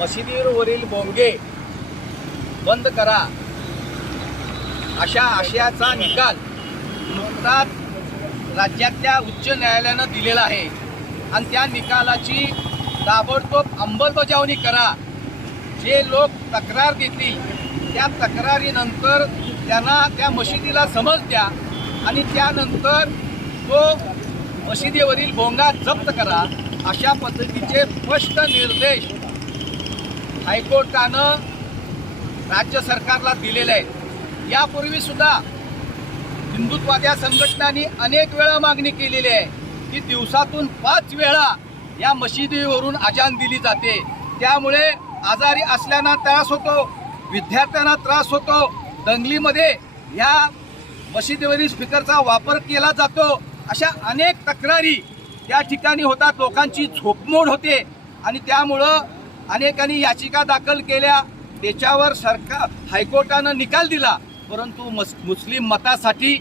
मशिदीवरील बोंगे बंद करा. अशा आशयाचा निकाल नुकताच राज्यातल्या उच्च न्यायालयानं दिलेला आहे. आणि त्या निकालाची ताबडतोब अंमलबजावणी करा. जे लोक तक्रार देतील त्या तक्रारीनंतर त्यांना त्या मशिदीला समज द्या आणि त्यानंतर तो मशिदीवरील भोंगा जप्त करा अशा पद्धतीचे स्पष्ट निर्देश हायकोर्टानं राज्य सरकारला दिलेलं आहे. यापूर्वी सुद्धा हिंदुत्वाद्या संघटनांनी अनेक वेळा मागणी केलेली आहे की दिवसातून पाच वेळा या मशिदीवरून अजान दिली जाते. त्यामुळे आजारी असल्याना त्रास होतो विद्यार्थ्यांना त्रास होतो. दंगलीमध्ये ह्या मशिदीवरील स्पीकरचा वापर केला जातो. अशा अनेक तक्रारी या ठिकाणी होतात. लोकांची झोपमोड होते आणि त्यामुळं अनेकांनी याचिका दाखल केल्या. त्याच्यावर सरकार हायकोर्टानं निकाल दिला. परंतु मस मुस्लिम मतासाठी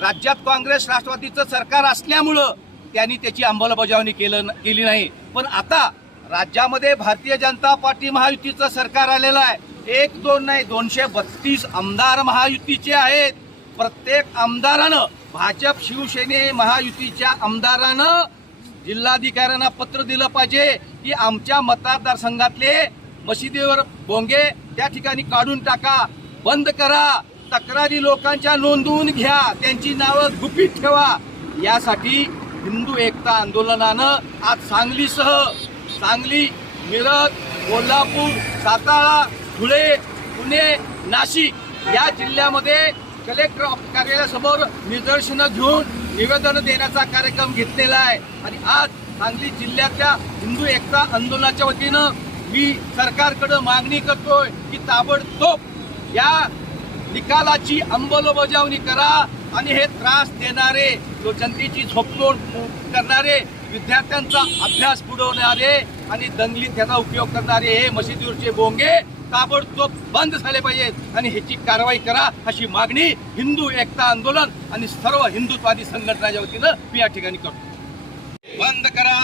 राज्यात काँग्रेस राष्ट्रवादीचं सरकार असल्यामुळं त्यांनी त्याची अंमलबजावणी केलं केली नाही. पण आता राज्यामध्ये भारतीय जनता पार्टी महायुतीचं सरकार आलेलं आहे. एक दोन नाही दोनशे बत्तीस आमदार महायुतीचे आहेत. प्रत्येक आमदारानं भाजप शिवसेने महायुतीच्या आमदारानं जिल्हाधिकाऱ्यांना पत्र दिलं पाहिजे की आमच्या मतदारसंघातले मशिदीवर बोंगे त्या ठिकाणी काढून टाका बंद करा तक्रारी लोकांच्या नोंदवून घ्या त्यांची नावं गुपित ठेवा. यासाठी हिंदू एकता आंदोलनानं आज सांगलीसह सांगली मिरज कोल्हापूर सातारा धुळे पुणे नाशिक या जिल्ह्यामध्ये कलेक्टर ऑफ- कार्यालयासमोर निदर्शनं घेऊन निवेदन देण्याचा कार्यक्रम घेतलेला आहे. आणि आज सांगली जिल्ह्यातल्या हिंदू एकता आंदोलनाच्या वतीनं मी सरकारकडे मागणी करतोय की ताबडतोब या निकालाची अंमलबजावणी करा आणि हे त्रास देणारे जो जनतेची झोपतोड करणारे विद्यार्थ्यांचा अभ्यास बुडवणारे आणि दंगलीत त्याचा उपयोग करणारे हे मशिदीवरचे बोंगे ताबडतोब बंद झाले पाहिजेत आणि ह्याची कारवाई करा अशी मागणी हिंदू एकता आंदोलन आणि सर्व हिंदुत्वादी संघटनाच्या वतीनं मी या ठिकाणी करतो. बंद करा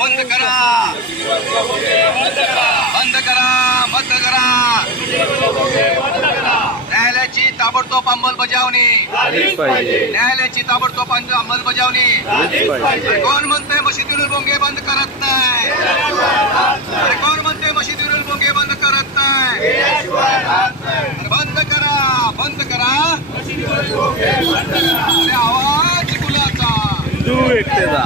बंद करा. बंद करा बंद करा. न्यायालयाची ताबडतोब अंमलबजावणी. न्यायालयाची ताबडतोब अंम- अंमलबजावणी. कोण म्हणते मशिदीवरील बोंगे बंद करत नाही. कोण म्हणते मशिदीवरील बोंगे बंद करत नाही अरे बंद करा बंद करा अरे आवाज कुणाचा हिंदू एकतेचा.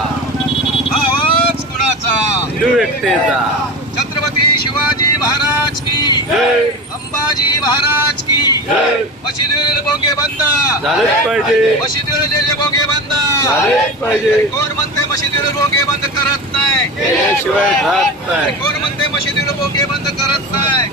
आवाज कुणाचा? हिंदू एकतेचा. छत्रपती शिवाजी महाराज की. जय. अंबाजी महाराज की. जय. मशिदीवरील बोंगे बंद. झालेच पाहिजे. मशिदीवरील बोंगे बंद. झालेच पाहिजे. कोण म्हणते मशिदीवरील बोंगे बंद करत नाही? केल्याशिवाय राहत नाही. कोण म्हणते मशिदीवरील बोंगे बंद करत नाही?